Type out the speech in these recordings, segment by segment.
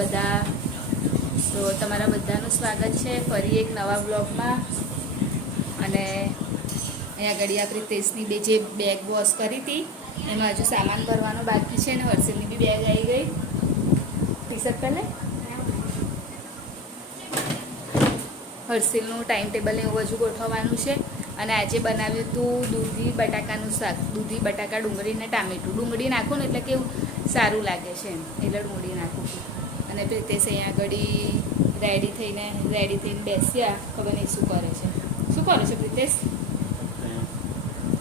બધા? તો તમારા બધાનું સ્વાગત છે ફરી એક નવા બ્લોગમાં. અને અહીંયા આગળ આપણી ટેસ્ટની જે બેગ વોશ કરી હતી એનો હજુ સામાન ભરવાનો બાકી છે ને હર્ષિલની બી બેગ આવી ગઈ. ટી શર્ટ પહેલે હર્ષિલનું ટાઈમ ટેબલ એવું હજુ ગોઠવવાનું છે. અને આજે બનાવ્યું હતું દૂધી બટાકાનું શાક. દૂધી બટાકા ડુંગળી ને ટામેટું. ડુંગળી નાખું ને એટલે કેવું સારું લાગે છે એટલે ડુંગળી નાખું. અને પ્રિતેશ અહીંયા આગળ રેડી થઈને બેસ્યા. ખબર નહીં શું કરે છે. શું કરે છે પ્રિતેશ?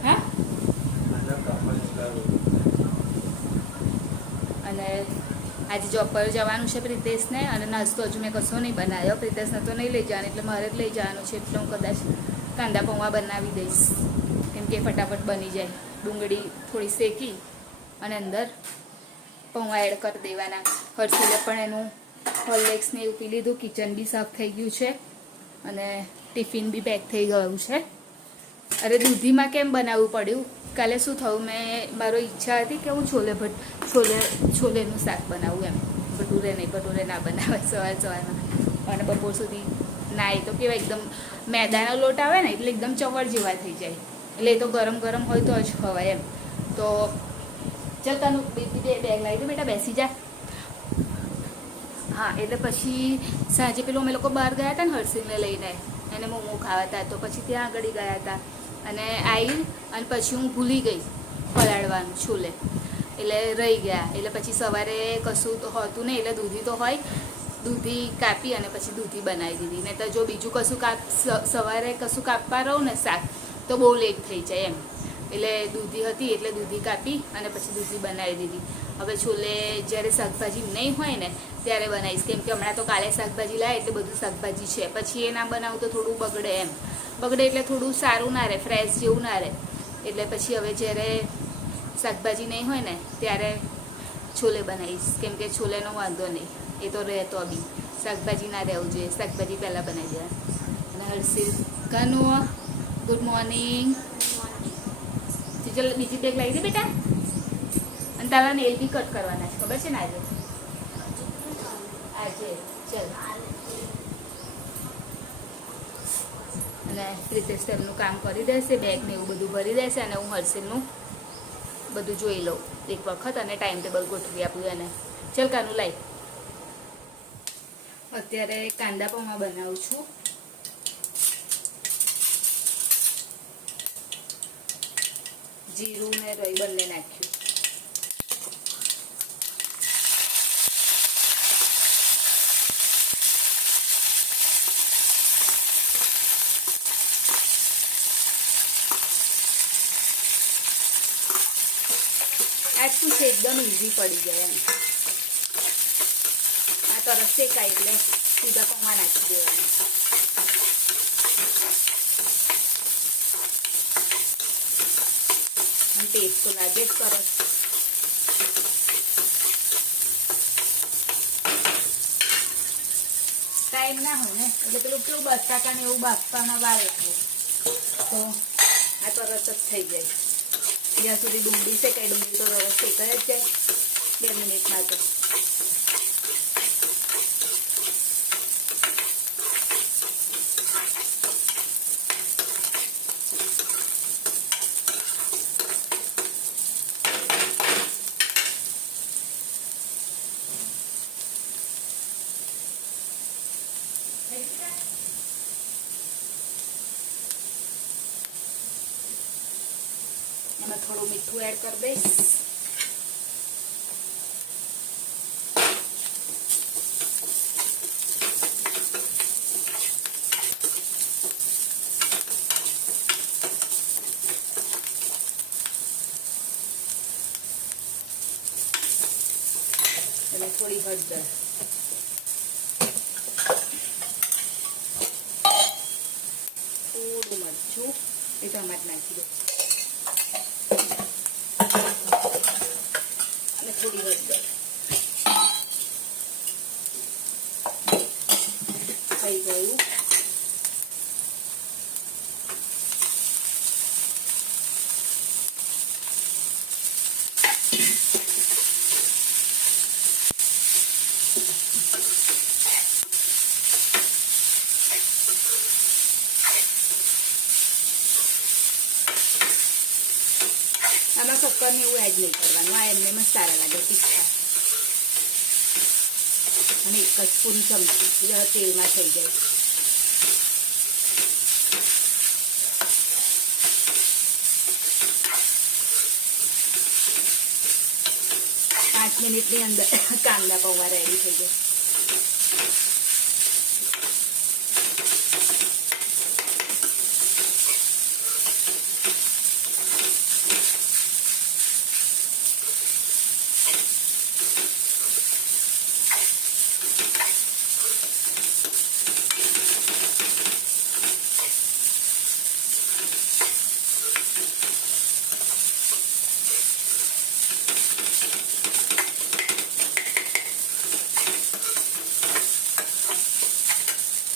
હા. અને આજે જોબ પર જવાનું છે પ્રિતેશને. અને નાસ્તો હજુ મેં કશો નહીં બનાવ્યો. પ્રિતેશને તો નહીં લઈ જવાનું એટલે મારે જ લઈ જવાનું છે. એટલે હું કદાચ કાંદા પૌવા બનાવી દઈશ કેમ કે ફટાફટ બની જાય. ડુંગળી થોડી શેકી અને અંદર પૌવા એડ કરી દેવાના. હર્ષિલે પણ એનું હોર્લિક્સને એવું પી લીધું. કિચન બી સાફ થઈ ગયું છે અને ટિફિન બી પેક થઈ ગયું છે. અરે દૂધીમાં કેમ બનાવવું પડ્યું? કાલે શું થયું, મારો ઈચ્છા હતી કે હું છોલેનું શાક બનાવું એમ. ભટુરે ના બનાવે સવારમાં. અને બપોર સુધી ના, એ તો કેવા એકદમ મેદાનો લોટ આવે ને એટલે એકદમ ચવડ જેવા થઈ જાય. એટલે એ તો ગરમ ગરમ હોય તો જ ખવાય એમ. તો ચાલ તાનું બેગ લાવી દો બેટા, બેસી જા. હા, એટલે પછી સાંજે પેલું અમે લોકો બહાર ગયા હતા ને હર્ષિલને લઈને, એને મોમો ખાવા હતા. તો પછી ત્યાં આગળ ગયા હતા અને આવી અને પછી હું ભૂલી ગઈ પલાળવાનું છોલે. એટલે રહી ગયા. એટલે પછી સવારે કશું તો હોતું નહીં એટલે દૂધી તો હોય, દૂધી કાપી અને પછી દૂધી બનાવી દીધી. નહીં તો જો બીજું કશું સવારે કશું કાપવા રહું ને શાક તો બહુ લેટ થઈ જાય એમ. એટલે દૂધી હતી એટલે દૂધી કાપી અને પછી દૂધી બનાવી દીધી. હવે છોલે જ્યારે શાકભાજી નહીં હોય ને ત્યારે બનાવીશ. કેમ કે હમણાં તો કાલે શાકભાજી લાવે એટલે બધું શાકભાજી છે. પછી એ ના બનાવું તો થોડું બગડે એમ. બગડે એટલે થોડું સારું ના રહે, ફ્રેશ જેવું ના રહે. એટલે પછી હવે જ્યારે શાકભાજી નહીં હોય ને ત્યારે છોલે બનાવીશ. કેમ કે છોલેનો વાંધો નહીં, એ તો રહેતો બી. શાકભાજી ના રહેવું જોઈએ, શાકભાજી પહેલાં બનાવી દેવા. અને હર્ષિલ કાનું ગુડ મોર્નિંગ. ચાલો બીજી બેગ લાવી દે બેટા. અને તારા નેલ બી કટ કરવાના છે, ખબર છે ને આજે? ચાલ. અને પ્રિતેશ તેમનું કામ કરી દેશે, બેગ ને એવું બધું ભરી દેશે અને હું હર્ષિલનું બધું જોઈ લઉં એક વખત અને ટાઈમ ટેબલ ગોઠવી આપું એને. ચાલ કાનું લાઈ. અત્યારે કાંદા પૌવા બનાવું છું. જીરું ને રાઈ બંને નાખ્યું. આ શું છે, એકદમ ઇઝી પડી જાય એમ. આ તરત શેકાય એટલે સીધા પૌવા નાખી દેવાનું. ટેસ્ટ તો લાગે જ સરસ. ટાઈમ ના હોય ને એટલે પેલું કેવું બટાકા ને એવું બાફવામાં વાર લાગે, તો આ તરત જ થઈ જાય. જ્યાં સુધી ડુંગળી શેકાય, ડુંગળી તો તરત શેકાય જ જાય 2 મિનિટમાં તો. એમાં થોડું મીઠું એડ કરી દઈશ. અને થોડી હળદર. થોડું મરચું, એ ટમાટ નાખી દો અને થોડી હળદર. થઈ ગયું. આમાં શક્કર ને એવું એડ નહીં કરવાનું, આ એમને મસ્ત સારા લાગે તીખા. અને એક જ પૂરી ચમચી તેલમાં થઈ જાય. 5 મિનિટની અંદર કાંદા પૌવા રેડી થઈ જાય.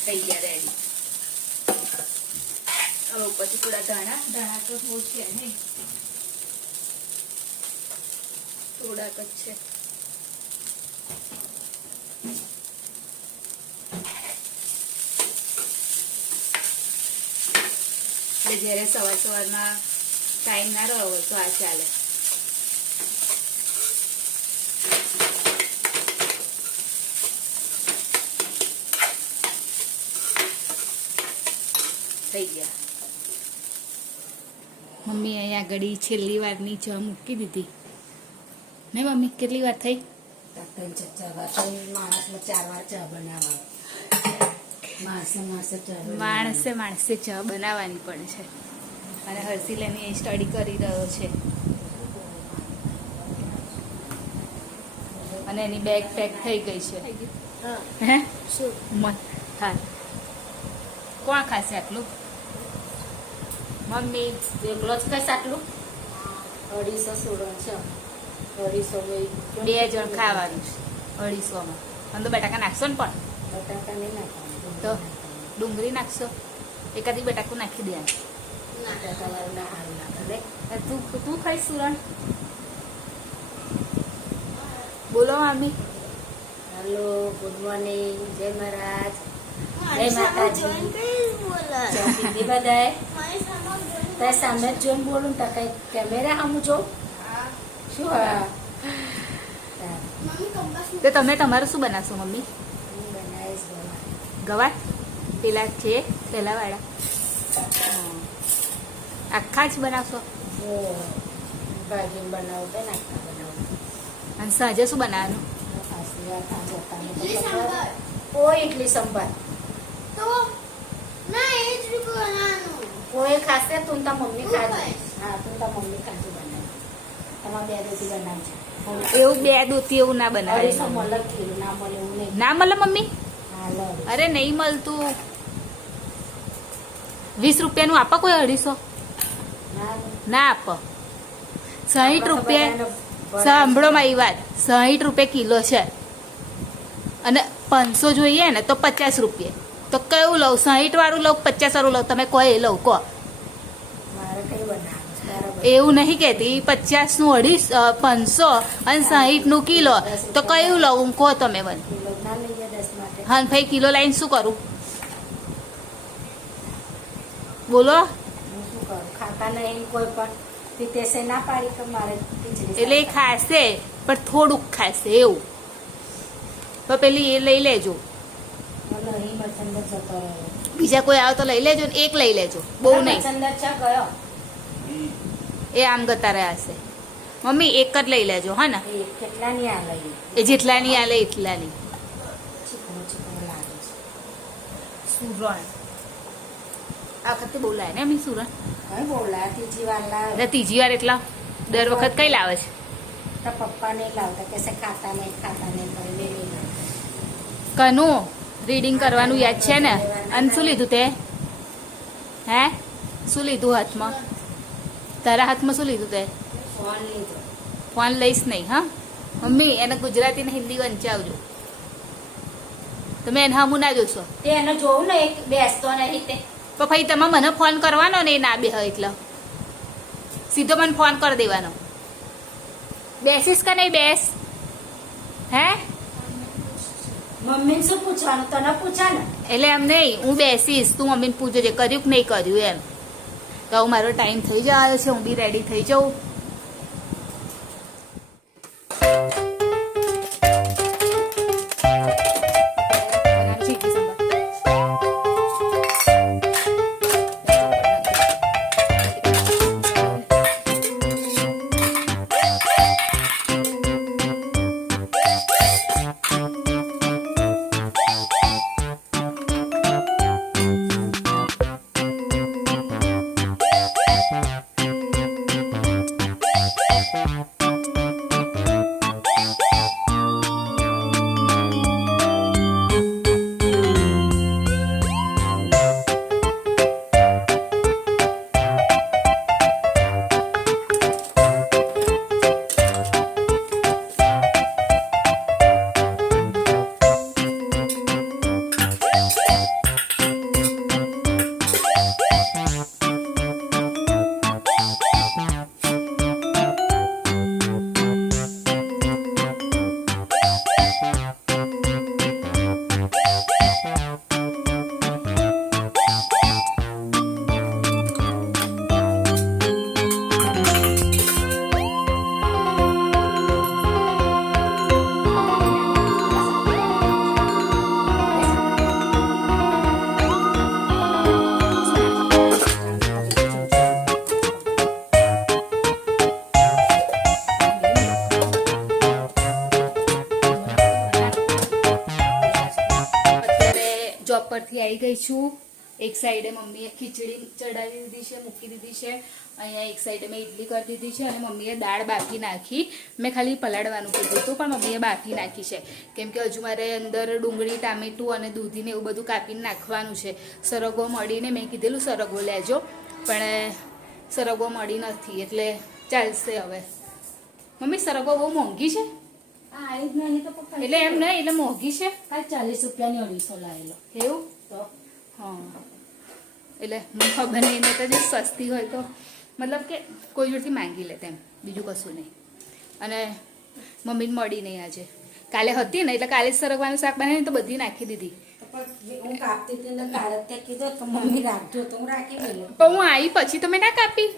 થઈ ગયા રેડી. હવે પછી થોડા ધાણા તો બહુ છે નહીં, થોડાક જ છે. એટલે જ્યારે સવારમાં ટાઈમ ના રહ્યો હોય તો આ ચાલે. થઈ ગયા. મમ્મી અહીંયા ઘડી છેલ્લી વારની ચા મૂકી દીધી ને મમ્મી? કેટલી વાર થઈ? 3-4 વાર. માણસમાં 4 વાર ચા બનાવવા. માણસે ચા બનાવવાની પડે છે. અને હર્ષિલ એની સ્ટડી કરી રહ્યો છે. અને એની બેગ પેક થઈ ગઈ છે. હે શું મત થાય? કોણ ખાશે આટલું? મમ્મી એકલો જ ખાઈશ આટલું? 250 સુરણ છે. 250 2 જણ ખાવાનું છે. 250માં અને તો બટાકા નાખશો ને? પણ બટાકા નહીં નાખવાનું તો ડુંગળી નાખશો? એકાદી બટાકું નાખી દે. તું ખાઈશ સુરણ? બોલો મમ્મી. હેલો, ગુડ મોર્નિંગ, જય મહારાજ, જય માતાજી. ચોકી બધાએ તારે સામે જ જોઈને બોલું ને કઈ કેમેરા સામું જોઉં શું? હા, તો તમે તમારું શું બનાવશો મમ્મી? હું બનાવીશ ગવાર પેલા છે પહેલા વાળા આખા જ બનાવશો? ભાજી બનાવું તો નાખતા બનાવું. અને સાંજે શું બનાવવાનું? ઇડલી સંભાર તો ના એ જ રીત બનાવવાનું. કોઈ ખાશે તું તાર મમ્મી ખાજે. હા, તું તાર મમ્મી ખાજે બનાવ. તમારે 2 રોટી બનાવજો. એવું 2 દોતી એવું ના બનાવે. 250 મળે કિલો ના મળે એવું નહીં. ના મળે મમ્મી? હા, લો. અરે નહીં મળતું. 20 રૂપિયાનું આપો કોઈ 250? ના આપો. 60 રૂપિયા. સાંભળો મારી વાત, 60 રૂપિયા કિલો છે અને 500 જોઈએ ને તો 50 રૂપિયા. તો કયું લઉં? 60 વાળું લઉં 50 વાળું લઉં? તમે કોઈ લઉં કહો. મારે કઈ બનાવ એવું નહીં કહેતી. 50 નું 500 અને 60 નું કિલો. તો કયું લઉં કહો તમે મને? કિલો ના લઈએ 10 માટે. હા ભાઈ, કિલો લાઈન શું કરું બોલો? હું શું કરું? ખાતા નહીં કોઈ પણ. પિતેશે ના પાડી કે મારે ખીચડી એટલે એ ખાશે પણ થોડુંક ખાશે એવું. તો પેલી એ લઈ લેજો. નહીં મચંદર જતો રહ્યો. બીજા કોઈ આવે તો લઈ લેજો ને. એક લઈ લેજો, બહુ નહીં. મચંદર છે ગયો. એ આમ ગતા રહ્યા હશે. મમ્મી એક જ લઈ લેજો હા ને? એ કેટલાની આ લઈએ? એ જેટલાની આલે એટલાની. ચીકણું લાગે છે. સુરણ આ વખતે બહુ લાવે ને એમની સુરણ. હવે બોલા ત્રીજી વાર લાવે. એટલે ત્રીજી વાર એટલા દર વખત કઈ લાવે છે? તો પપ્પા નહીં લાવતા કે ખાતા નહીં કરીને નહીં લાવે. કનું રીડિંગ કરવાનું યાદ છે ને? અને શું લીધું તે? હે શું લીધું હાથમાં? તારા હાથમાં શું લીધું તે? ફોન લીધો. ફોન લઈશ નહીં હા મમ્મી. એને ગુજરાતી ને હિન્દી વંચાવજો. તમે એને હમું ના જોશો. તે એને જોવું ને એક બેસતો નહીં તે. પણ ભાઈ તમે મને ફોન કરવાનો ને એ ના બે એટલે સીધો મને ફોન કરી દેવાનો. બેસીસ કે નહીં બેસ? હે મમ્મીને શું પૂછવાનું? તને પૂછા ને. એટલે એમ નહીં, હું બેસીશ, તું મમ્મીને પૂછજો જે કર્યું કે નહીં કર્યું એમ. તો મારો ટાઈમ થઈ જાય છે, હું બી રેડી થઈ જાઉં. પરથી આવી ગઈ છું. એક સાઈડે મમ્મીએ ખીચડી ચડાવી દીધી છે, મૂકી દીધી છે. અહીંયા એક સાઈડે મેં ઇડલી કરી દીધી છે અને મમ્મીએ દાળ બાફી નાખી. મેં ખાલી પલાળવાનું કીધું હતું પણ મમ્મીએ બાફી નાખી છે, કેમ કે હજુ મારે અંદર ડુંગળી, ટામેટું અને દૂધીને એવું બધું કાપીને નાખવાનું છે. સરગવો મળીને મેં કીધેલું સરગવો લેજો, પણ સરગવો મળી નથી એટલે ચાલશે હવે. મમ્મી સરગવો બહુ મોંઘી છે. હા આવી જ નહીં તો પપ્પા એટલે એમ નહીં, એટલે મોંઘી છે. કાલ 40 રૂપિયાની 250 લાવેલો. એવું તો હા, એટલે મને ખબર નહીં, ને તો જે સસ્તી હોય તો મતલબ કે કોઈ જોડથી માંગી લે તેમ, બીજું કશું નહીં. અને મમ્મીને મળી નહીં આજે. કાલે હતી ને એટલે કાલે જ સરગવાનું શાક બનાવીને તો બધી નાખી દીધી. હું કાપતી હતી ને કાલે તે કીધું તો મમ્મી રાખજો તો હું રાખી ગયેલો. પણ હું આવી પછી તમે ના કાપી.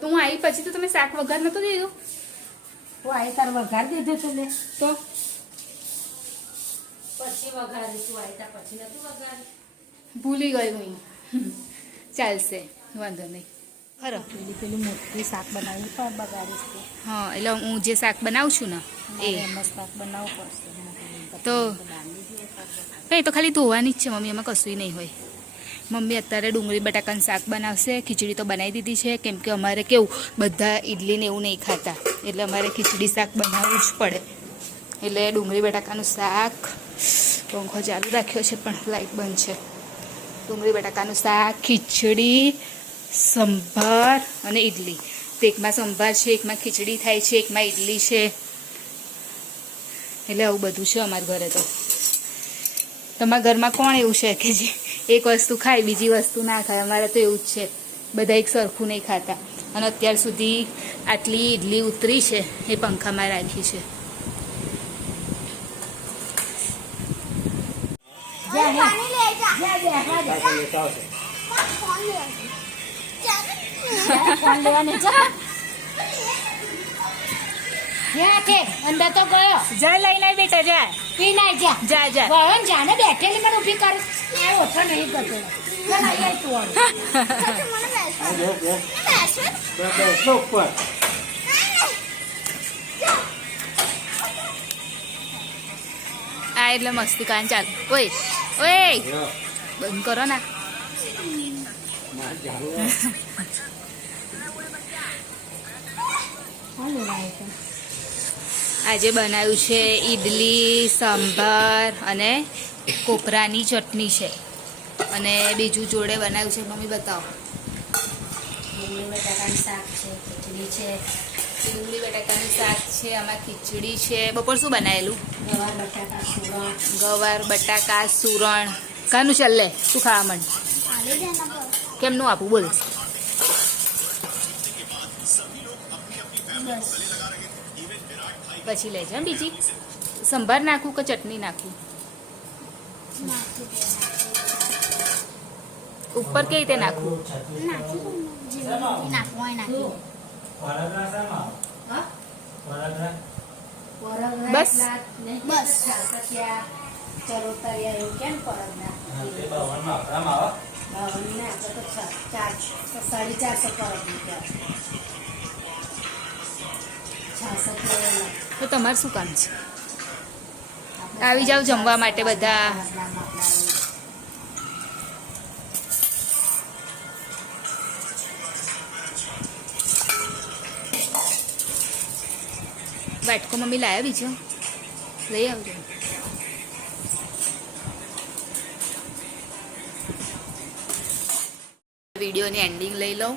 તો હું આવી પછી તો તમે શાક વઘાર નહોતું દીધું. હું આવી તાર વઘાર દીધું તું મેં તો પછી વઘારી તું આવી તાર પછી નતું વઘાર. ભૂલી ગઈ હું. ચાલશે, વાંધો નહીં. ખરો પેલું મોટું શાક બનાવી પણ બગાડીશ તું. હા, એટલે હું જે શાક બનાવું છું ને એ એમ જ શાક બનાવવું પડશે. તો એ તો ખાલી ધોવાની જ છે મમ્મી, એમાં કશું નહીં હોય. મમ્મી અત્યારે ડુંગળી બટાકાનું શાક બનાવશે. ખીચડી તો બનાવી દીધી છે, કેમ કે અમારે કેવું બધા ઇડલીને એવું નહીં ખાતા, એટલે અમારે ખીચડી શાક બનાવવું જ પડે. એટલે ડુંગળી બટાકાનું શાક, પંખો ચાલુ રાખ્યો છે પણ લાઈટ બંધ છે. ડુંગળી બટાકાનું શાક, ખીચડી, સંભાર અને ઇડલી. તો એકમાં સંભાર છે, એકમાં ખીચડી થાય છે, એકમાં ઇડલી છે. એટલે આવું બધું છે અમારા ઘરે. તો તમારા ઘરમાં કોણ એવું છે કે જે એક વસ્તુ ખાય બીજી વસ્તુ ના ખાય? અમારે તો એવું જ છે, બધા એક સરખું નહીં ખાતા. અને અત્યાર સુધી આટલી ઇડલી ઉતરી છે એ પંખામાં રાખી છે. પાણી લે જા. ફોન લેવાની જા. જા કે અંદર તો ગયો. જા લઈ લાય બેટા, જા પી ના જા. જા જા. વહન જાને બેઠેલી મને ઊભી કર. આ ઓછો નહીં કરતો. ચાલ આઈ તું હવે. મને બેસવા. આ એટલે મસ્તી કાન ચાલ. ઓય ઓય, બંધ કરો ના. હાલો લાય તો. આજે બનાવ્યું છે ઈડલી, સંભાર અને કોપરાની ચટણી છે. અને બીજું જોડે બનાવ્યું છે મમ્મી બતાવો. ડુંગળી બટાકાનું શાક છે, ખીચડી છે, ડુંગળી બટાકાનું શાક છે, આમાં ખીચડી છે. બપોર શું બનાવેલું? ગવાર બટાકા સુરણ. ગવાર બટાકા સુરણ. કાનું ચાલે શું ખાવા માંડ? પાણી લે ના પર. કેમનું આપું બોલ? બસ પછી લેજે હં. બીજી સંભાર નાખું કે ચટણી નાખું? ઉપર કેવી રીતે નાખું? નાખી દઉં. જેવી નાખવું હોય નાખી. હા? બસ. બસ ચાલકિયા ચરોતરિયા એવું કેમ પરગના? બાવનના આપણે તો 450 પરગ મૂક્યા. 66 તો તમારે શું કામ છે? આવી જાવ જમવા માટે બધા. વાટકો મમ્મી લાવ્યા બીજો? લઈ આવજો. વિડીયોની એન્ડિંગ લઈ લઉં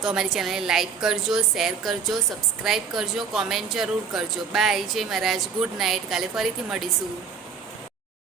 તો અમારી ચેનલને લાઈક કરજો, શેર કરજો, સબસ્ક્રાઈબ કરજો, કોમેન્ટ જરૂર કરજો. બાય. જય મહારાજ. Good night. કાલે ફરીથી મળીશું.